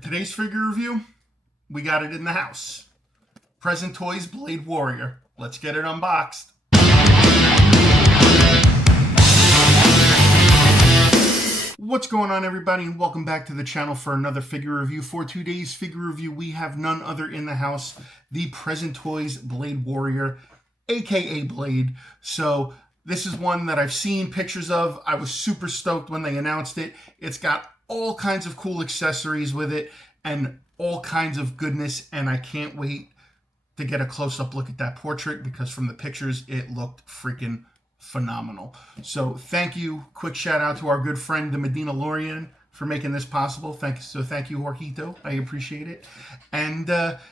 today's figure review, we got it in the house. Present Toys Blade Warrior. Let's get it unboxed. What's going on, everybody, and welcome back to the channel for another figure review. For today's figure review, we have none other in the house, the Present Toys Blade Warrior, aka Blade. So this is one that I've seen pictures of. I was super stoked when they announced it. It's got all kinds of cool accessories with it and all kinds of goodness, and I can't wait to get a close-up look at that portrait because from the pictures it looked freaking phenomenal. So thank you. Quick shout out to our good friend the Medina Lorian for making this possible. Thank you, Jorgito. I appreciate it. And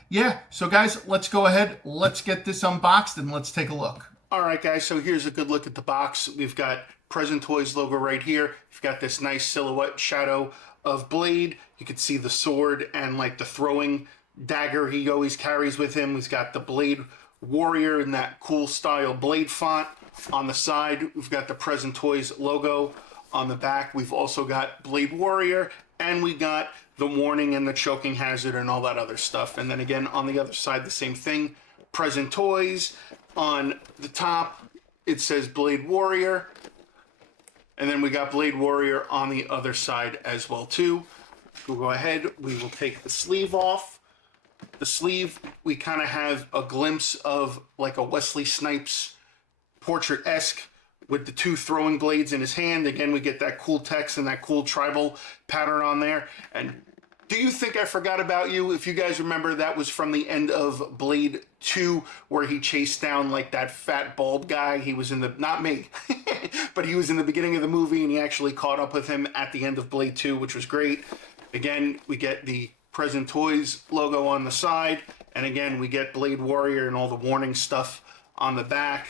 yeah, so guys, let's go ahead. Let's get this unboxed and let's take a look. All right, guys, so here's a good look at the box. We've got Present Toys logo right here. You've got this nice silhouette shadow of Blade. You can see the sword and like the throwing dagger he always carries with him. He's got the Blade Warrior in that cool style Blade font. On the side, we've got the Present Toys logo. On the back, we've also got Blade Warrior, and we got the warning and the choking hazard and all that other stuff. And then again, on the other side, the same thing. Present Toys. On the top, it says Blade Warrior. And then we got Blade Warrior on the other side as well, too. We'll go ahead. We will take the sleeve off. The sleeve, we kind of have a glimpse of like a Wesley Snipes portrait-esque with the two throwing blades in his hand. Again, we get that cool text and that cool tribal pattern on there. And Do You Think I Forgot About You? If you guys remember, that was from the end of Blade 2, where he chased down like that fat bald guy. He was in the, not me, but he was in the beginning of the movie, and he actually caught up with him at the end of Blade 2, which was great. Again, we get the Present Toys logo on the side, and again, we get Blade Warrior and all the warning stuff on the back.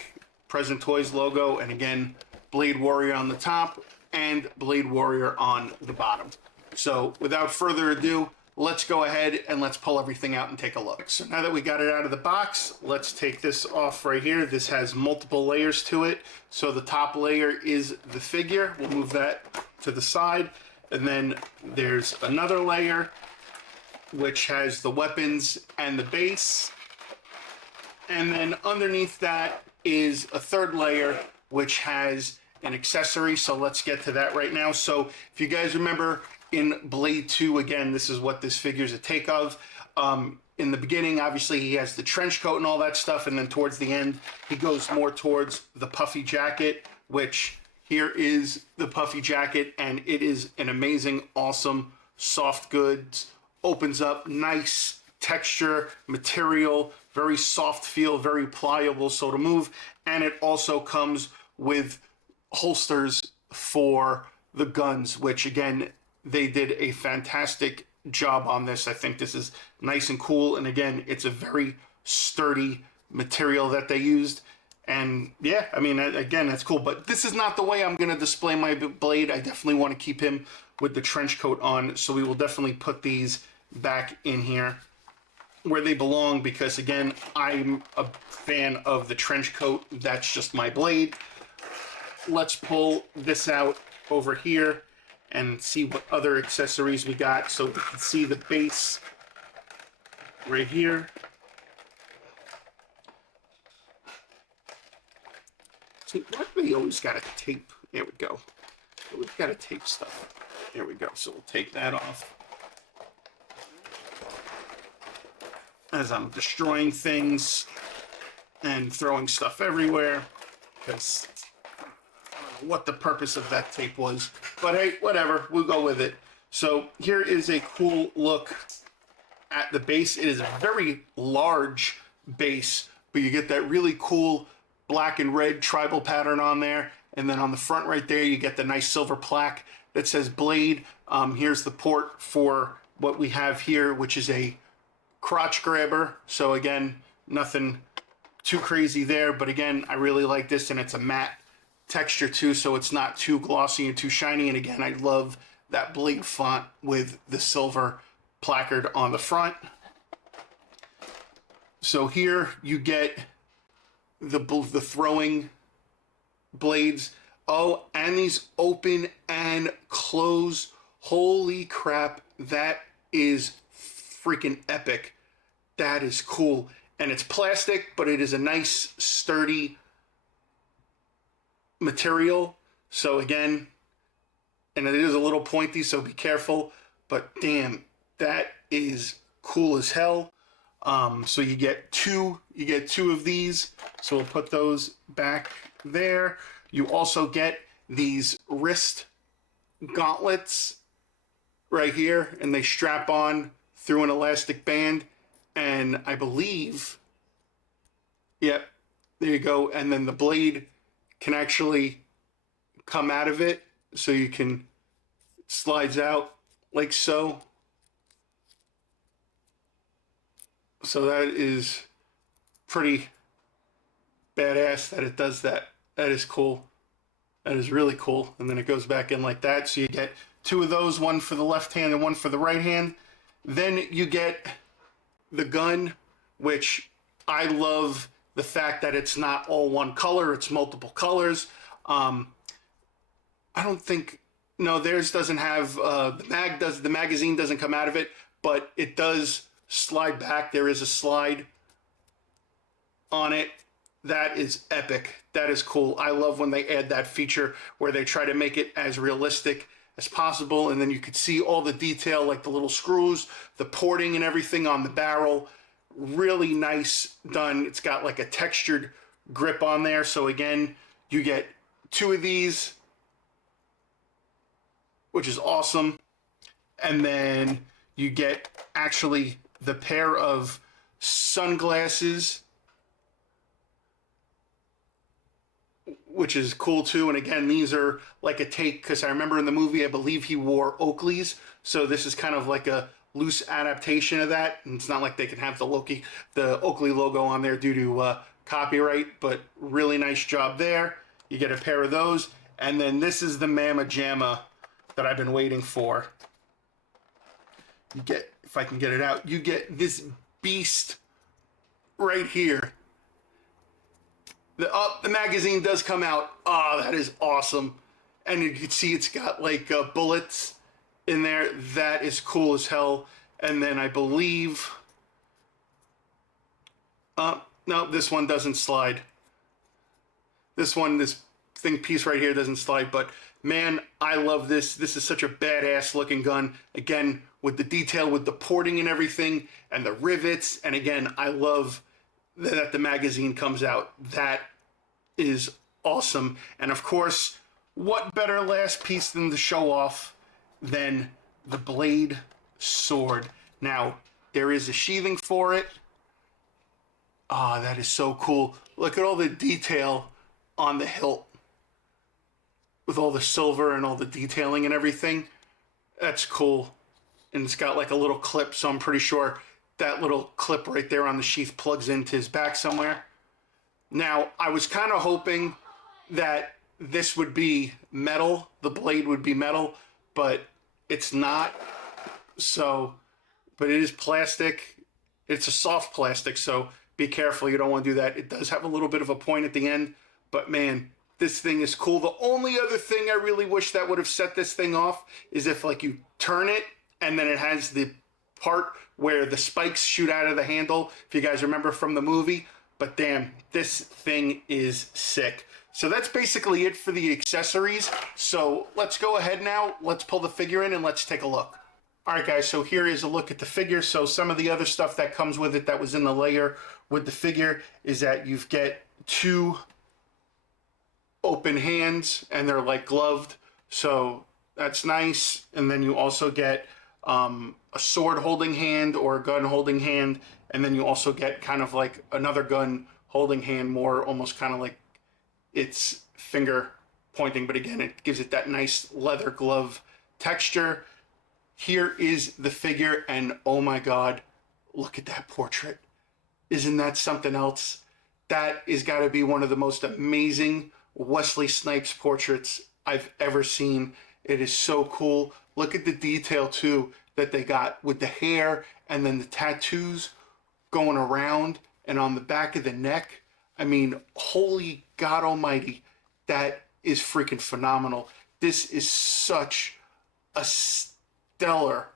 Present Toys logo, and again, Blade Warrior on the top, and Blade Warrior on the bottom. So without further ado, let's go ahead and let's pull everything out and take a look. So now that we got it out of the box, let's take this off right here. This has multiple layers to it. So the top layer is the figure. We'll move that to the side. And then there's another layer which has the weapons and the base. And then underneath that is a third layer which has an accessory. So let's get to that right now. So if you guys remember, in Blade 2, again, this is what this figure is a take of. In the beginning, obviously, he has the trench coat and all that stuff, and then towards the end, he goes more towards the puffy jacket, which here is the puffy jacket, and it is an amazing, awesome, soft goods. Opens up, nice texture, material, very soft feel, very pliable, so to move. And it also comes with holsters for the guns, which, again, they did a fantastic job on this. I think this is nice and cool. And again, it's a very sturdy material that they used. And yeah, I mean, again, that's cool. But this is not the way I'm going to display my Blade. I definitely want to keep him with the trench coat on. So we will definitely put these back in here where they belong. Because again, I'm a fan of the trench coat. That's just my Blade. Let's pull this out over here and see what other accessories we got. So we can see the base right here. See, why do they always got to tape? There we go. We've got to tape stuff. There we go. So we'll take that off. As I'm destroying things and throwing stuff everywhere, because what the purpose of that tape was, but hey, whatever, we'll go with it. So here is a cool look at the base. It is a very large base, but you get that really cool black and red tribal pattern on there, and then on the front right there you get the nice silver plaque that says Blade. Here's the port for what we have here, which is a crotch grabber. So again, nothing too crazy there, but again, I really like this, and it's a matte texture too, so it's not too glossy and too shiny. And again, I love that Blade font with the silver placard on the front. So here you get the throwing blades. Oh, and these open and close. Holy crap, that is freaking epic. That is cool. And it's plastic, but it is a nice, sturdy material. So again, and it is a little pointy, so be careful. But damn, that is cool as hell. So you get two of these. So we'll put those back there. You also get these wrist gauntlets right here, and they strap on through an elastic band. And I believe, yep, there you go. And then the blade can actually come out of it, so you can, it slides out like so. So that is pretty badass that it does that. That is cool. That is really cool. And then it goes back in like that. So you get two of those, one for the left hand and one for the right hand. Then you get the gun, which I love the fact that it's not all one color, it's multiple colors. I don't think, no, theirs doesn't have, the magazine doesn't come out of it, but it does slide back. There is a slide on it. That is epic. That is cool. I love when they add that feature where they try to make it as realistic as possible, and then you could see all the detail, like the little screws, the porting and everything on the barrel. Really nice done. It's got like a textured grip on there. So again, you get two of these, which is awesome. And then you get actually the pair of sunglasses, which is cool too. And again, these are like a take, because I remember in the movie, I believe he wore Oakleys. So this is kind of like a loose adaptation of that. And it's not like they can have the Oakley logo on there due to copyright, but really nice job there. You get a pair of those. And then this is the Mama Jamma that I've been waiting for. You get, if I can get it out, you get this beast right here. The magazine does come out. Oh, that is awesome. And you can see it's got like bullets in there. That is cool as hell. And then I believe, no, this one doesn't slide. This piece right here doesn't slide, but man, I love this. This is such a badass looking gun. Again, with the detail, with the porting and everything, and the rivets. And again, I love that the magazine comes out. That is awesome. And of course, what better last piece than to show off than the blade sword. Now, there is a sheathing for it. Ah, that is so cool. Look at all the detail on the hilt, with all the silver and all the detailing and everything. That's cool. And it's got like a little clip, so I'm pretty sure that little clip right there on the sheath plugs into his back somewhere. Now, I was kind of hoping that this would be metal, the blade would be metal, but it's not. So, but it is plastic. It's a soft plastic, so be careful. You don't want to do that. It does have a little bit of a point at the end, but man, this thing is cool. The only other thing I really wish that would have set this thing off is if like you turn it and then it has the part where the spikes shoot out of the handle, if you guys remember from the movie. But damn, this thing is sick. So that's basically it for the accessories. So let's go ahead now. Let's pull the figure in and let's take a look. All right, guys, so here is a look at the figure. So some of the other stuff that comes with it that was in the layer with the figure is that you get two open hands and they're like gloved. So that's nice. And then you also get a sword holding hand or a gun holding hand. And then you also get kind of like another gun holding hand, more almost kind of like its finger pointing. But again, it gives it that nice leather glove texture. Here is the figure, and oh my God, look at that portrait. Isn't that something else? That is got to be one of the most amazing Wesley Snipes portraits I've ever seen. It is so cool. Look at the detail too that they got with the hair and then the tattoos going around and on the back of the neck. I mean, holy God almighty, that is freaking phenomenal. This is such a stellar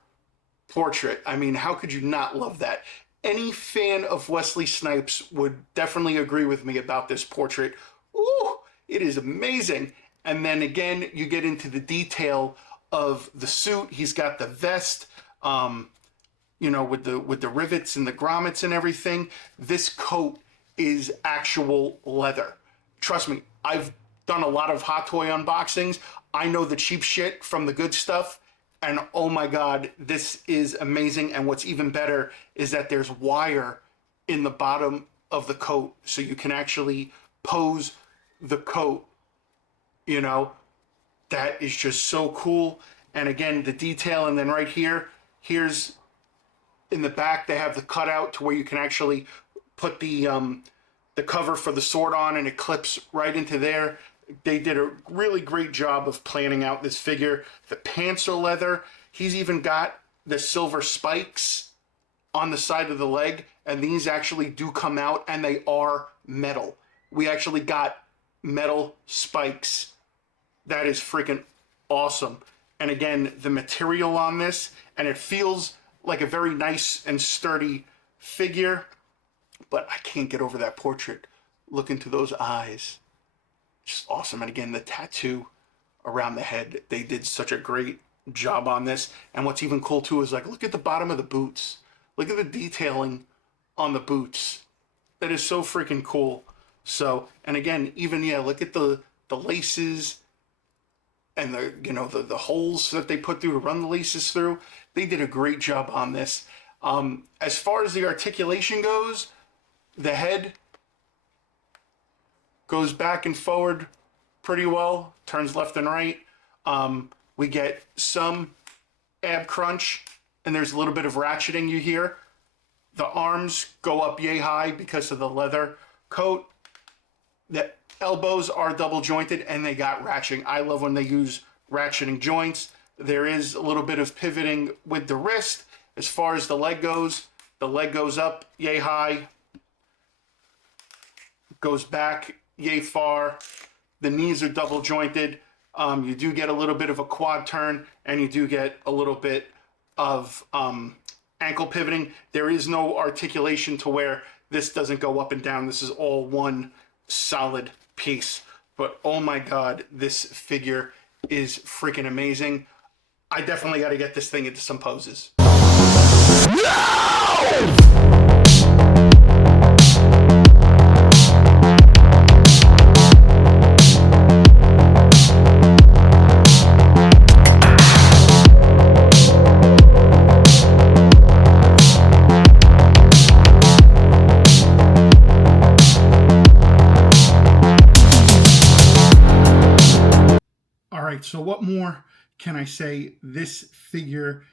portrait. I mean, how could you not love that? Any fan of Wesley Snipes would definitely agree with me about this portrait. Ooh, it is amazing. And then again, you get into the detail of the suit. He's got the vest, you know, with the rivets and the grommets and everything. This coat is actual leather. Trust me, I've done a lot of Hot Toy unboxings. I know the cheap shit from the good stuff. And oh my God, this is amazing. And what's even better is that there's wire in the bottom of the coat. So you can actually pose the coat, you know. That is just so cool. And again, the detail. And then right here, here's in the back, they have the cutout to where you can actually put the cover for the sword on, and it clips right into there. They did a really great job of planning out this figure. The pants are leather. He's even got the silver spikes on the side of the leg, and these actually do come out, and they are metal. We actually got metal spikes. That is freaking awesome. And again, the material on this, and it feels like a very nice and sturdy figure, but I can't get over that portrait. Look into those eyes. Just awesome. And again, the tattoo around the head, they did such a great job on this. And what's even cool too is, like, look at the bottom of the boots. Look at the detailing on the boots. That is so freaking cool. So, and again, even, yeah, look at the laces and the, you know, the holes that they put through to run the laces through. They did a great job on this. As far as the articulation goes, the head goes back and forward pretty well, turns left and right. We get some ab crunch, and there's a little bit of ratcheting you hear. The arms go up yay high because of the leather coat. The elbows are double jointed, and they got ratcheting. I love when they use ratcheting joints. There is a little bit of pivoting with the wrist. As far as the leg goes up yay high, goes back yay far. The knees are double jointed. You do get a little bit of a quad turn, and you do get a little bit of ankle pivoting. There is no articulation to where this doesn't go up and down. This is all one solid piece. But oh my God, this figure is freaking amazing. I definitely got to get this thing into some poses. No! So what more can I say? This figure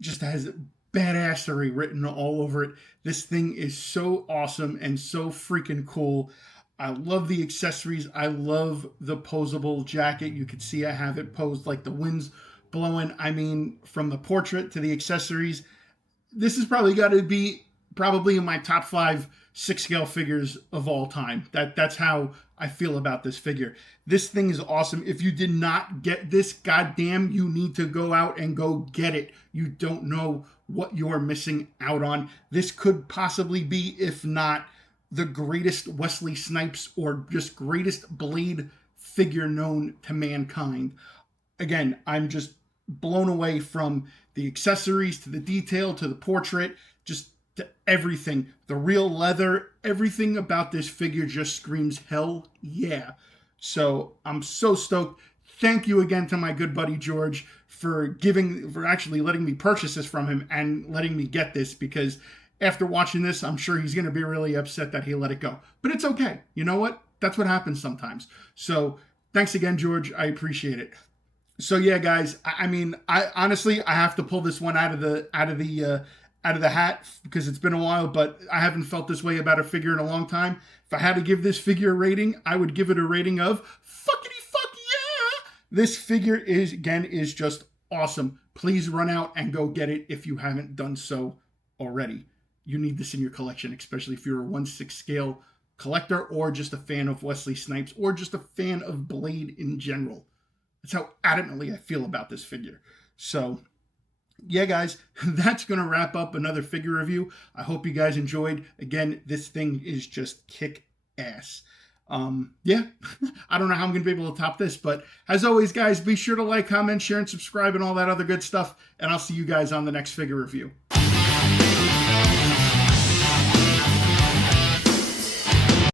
just has badassery written all over it. This thing is so awesome and so freaking cool. I love the accessories. I love the posable jacket. You can see I have it posed like the wind's blowing. I mean, from the portrait to the accessories, this has probably got to be in my top 5 6-scale figures of all time. That's how I feel about this figure. This thing is awesome. If you did not get this, goddamn, you need to go out and go get it. You don't know what you're missing out on. This could possibly be, if not the greatest Wesley Snipes or just greatest Blade figure known to mankind. Again, I'm just blown away from the accessories to the detail to the portrait, just to everything. The real leather, everything about this figure just screams hell yeah. So I'm so stoked. Thank you again to my good buddy George for actually letting me purchase this from him and letting me get this, because after watching this, I'm sure he's going to be really upset that he let it go. But it's okay. You know what? That's what happens sometimes. So thanks again, George. I appreciate it. So yeah, guys, I mean, I honestly have to pull this one out of the hat because it's been a while, but I haven't felt this way about a figure in a long time. If I had to give this figure a rating, I would give it a rating of fuckity fuck yeah. This figure is just awesome. Please run out and go get it if you haven't done so already. You need this in your collection, especially if you're a 1/6 scale collector or just a fan of Wesley Snipes or just a fan of Blade in general. That's how adamantly I feel about this figure. So yeah, guys, that's going to wrap up another figure review. I hope you guys enjoyed. Again, this thing is just kick ass. Yeah, I don't know how I'm going to be able to top this, but as always, guys, be sure to like, comment, share, and subscribe, and all that other good stuff. And I'll see you guys on the next figure review.